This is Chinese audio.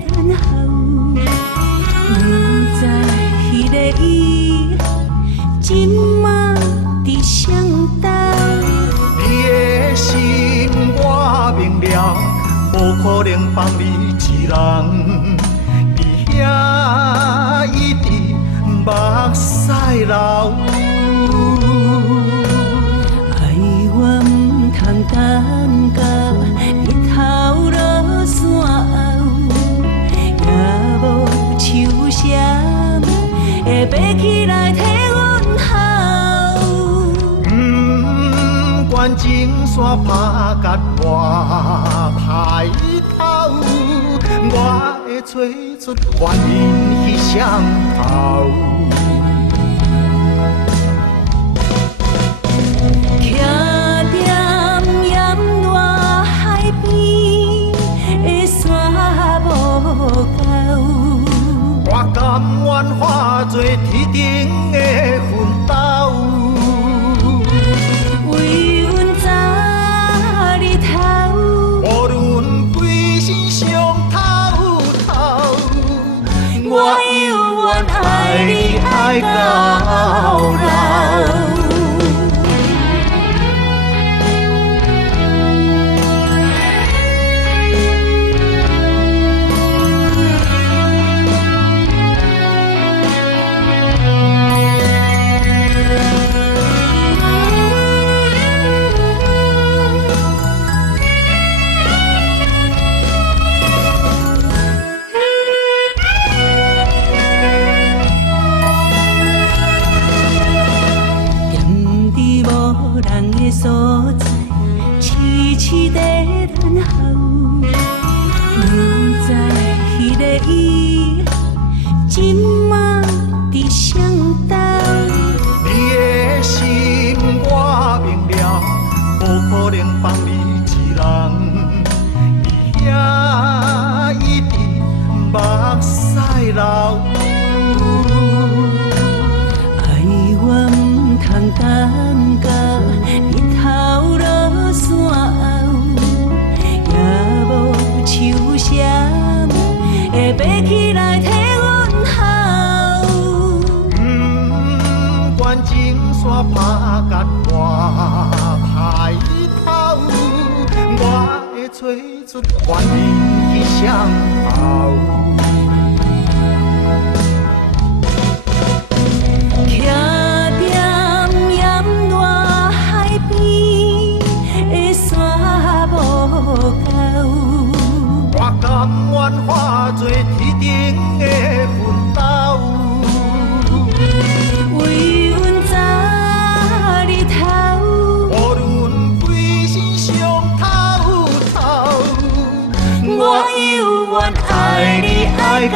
等候，不知迄个伊今嘛伫谁斗？你的心我明了，无可能放你一人。你遐一直目屎流。爱我唔通等到日头落山后，也无树闪会爬起来替阮后。不管情线拍甲我歹头，我会找出原因去伤头。徛踮炎热海边的山无够，我甘愿化作天顶的奋斗，为阮早日头，无论规身伤透透，我有愿爱你爱到老。无人的所在，痴痴地等候，不知迄个伊今嘛伫谁斗？你的心我明了，无可能放你一人。你遐一直目屎流。爱我唔通等到日头落山后，也无树闪会爬起来替阮后。不管情线拍甲我歹头，我会找出原因去伤头。徛踮炎热海边的山无够，我甘愿化作天顶的奋斗，为阮早日头，无论规身伤透透，我有愿爱你爱到